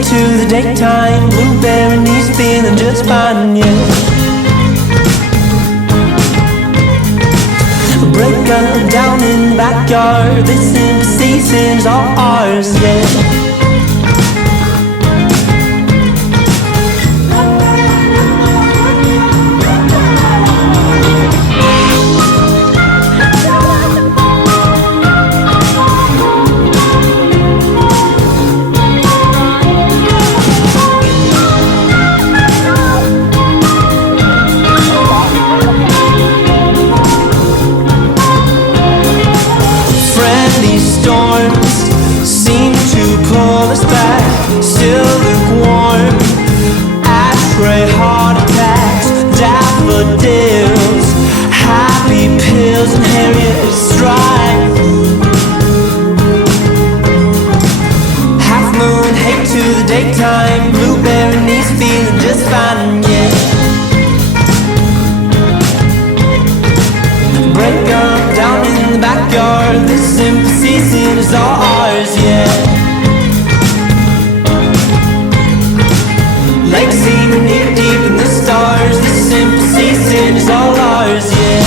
late to the daytime, blueberry and he's feeling just fine, yeah. Break up down in the backyard, this simple season's all ours, yeah. Still lukewarm, ashtray heart attacks, daffodils, happy pills and Harriet strife. Half moon, hate to the daytime, blueberry and he's feeling just fine, yeah. Break up down in the backyard, this simple season is all ours, yeah. Lake scene knee deep in the stars, this simple season is all ours, yeah.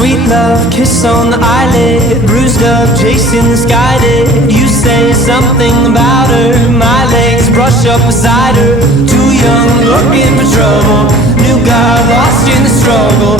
Sweet love, kiss on the eyelid, bruised up, chasing the sky did. You say something about her, my legs brush up beside her. Too young, looking for trouble, new guy lost in the struggle.